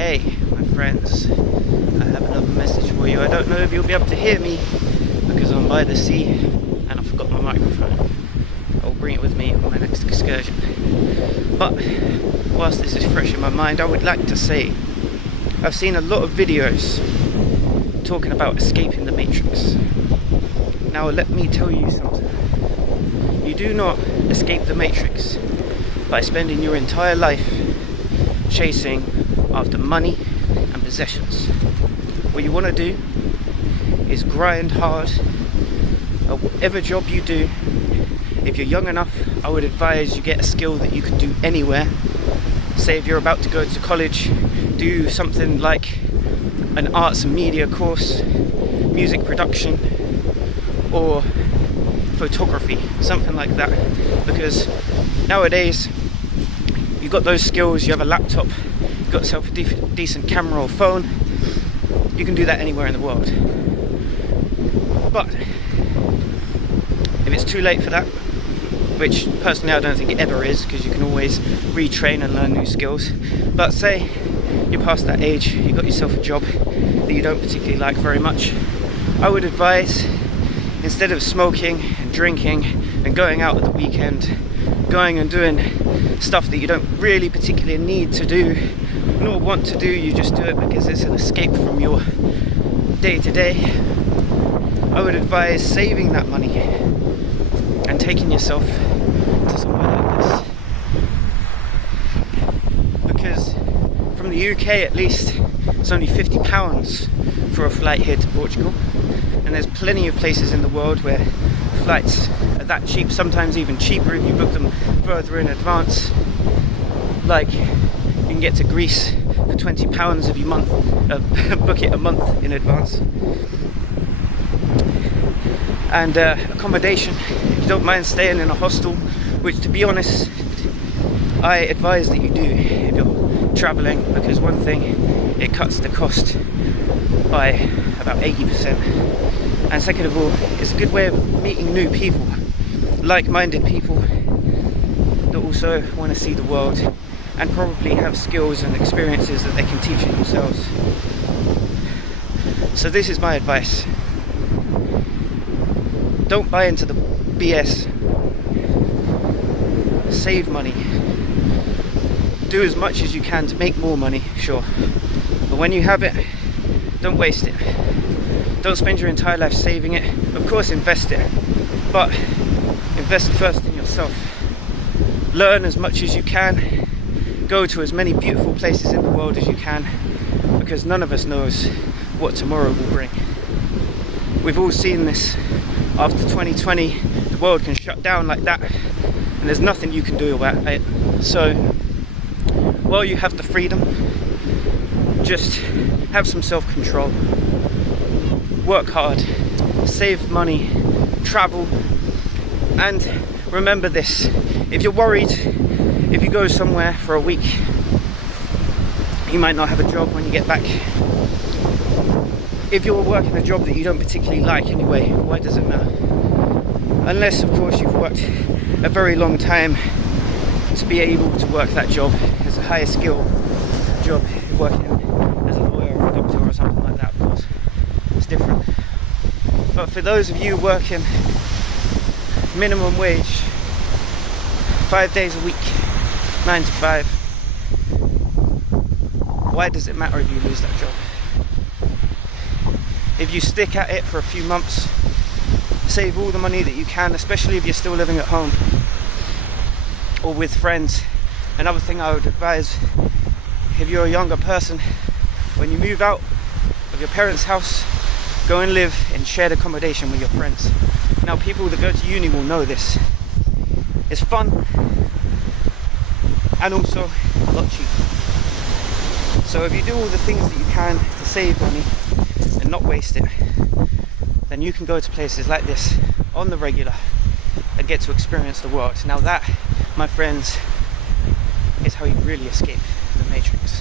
Hey, my friends, I have another message for you. I don't know if you'll be able to hear me because I'm by the sea and I forgot my microphone. I'll bring it with me on my next excursion. But whilst this is fresh in my mind, I would like to say I've seen a lot of videos talking about escaping the Matrix. Now let me tell you something. You do not escape the Matrix by spending your entire life chasing after money and possessions. What you want to do is grind hard at whatever job you do. If you're young enough, I would advise you get a skill that you can do anywhere. Say if you're about to go to college, do something like an arts and media course, music production, or photography, something like that. Because nowadays, you've got those skills, you have a laptop, you've got yourself a decent camera or phone, you can do that anywhere in the world. But if it's too late for that, which personally I don't think it ever is, because you can always retrain and learn new skills, but say you're past that age, you got yourself a job that you don't particularly like very much, I would advise, instead of smoking and drinking and going out at the weekend, going and doing stuff that you don't really particularly need to do nor want to do, you just do it because it's an escape from your day-to-day, I would advise saving that money and taking yourself to somewhere like this. Because from the UK at least, it's only £50 for a flight here to Portugal, and there's plenty of places in the world where flights are that cheap, sometimes even cheaper if you book them further in advance. Like, you can get to Greece for £20 if you book it a month in advance. And accommodation, if you don't mind staying in a hostel, which to be honest, I advise that you do if you're travelling, because one thing, it cuts the cost by about 80%. And second of all, it's a good way of meeting new people, like-minded people that also want to see the world and probably have skills and experiences that they can teach you themselves. So this is my advice. Don't buy into the BS. Save money. Do as much as you can to make more money, sure. But when you have it, don't waste it. Don't spend your entire life saving it. Of course, invest it. But invest first in yourself. Learn as much as you can. Go to as many beautiful places in the world as you can. Because none of us knows what tomorrow will bring. We've all seen this. After 2020, the world can shut down like that, and there's nothing you can do about it. So, while you have the freedom, just have some self-control. Work hard, save money, travel, and remember this. If you're worried, if you go somewhere for a week, you might not have a job when you get back. If you're working a job that you don't particularly like anyway, why does it matter? Unless, of course, you've worked a very long time to be able to work that job as a higher skill job, working as a lawyer or a doctor or something like that, of course. It's different. But for those of you working minimum wage, 5 days a week, 9 to 5, why does it matter if you lose that job? If you stick at it for a few months, save all the money that you can, especially if you're still living at home or with friends. Another thing I would advise, if you're a younger person, when you move out of your parents' house, go and live in shared accommodation with your friends. Now, people that go to uni will know this. It's fun and also a lot cheaper. So if you do all the things that you can to save money and not waste it, then you can go to places like this on the regular and get to experience the world. Now that, my friends, is how you really escape the Matrix.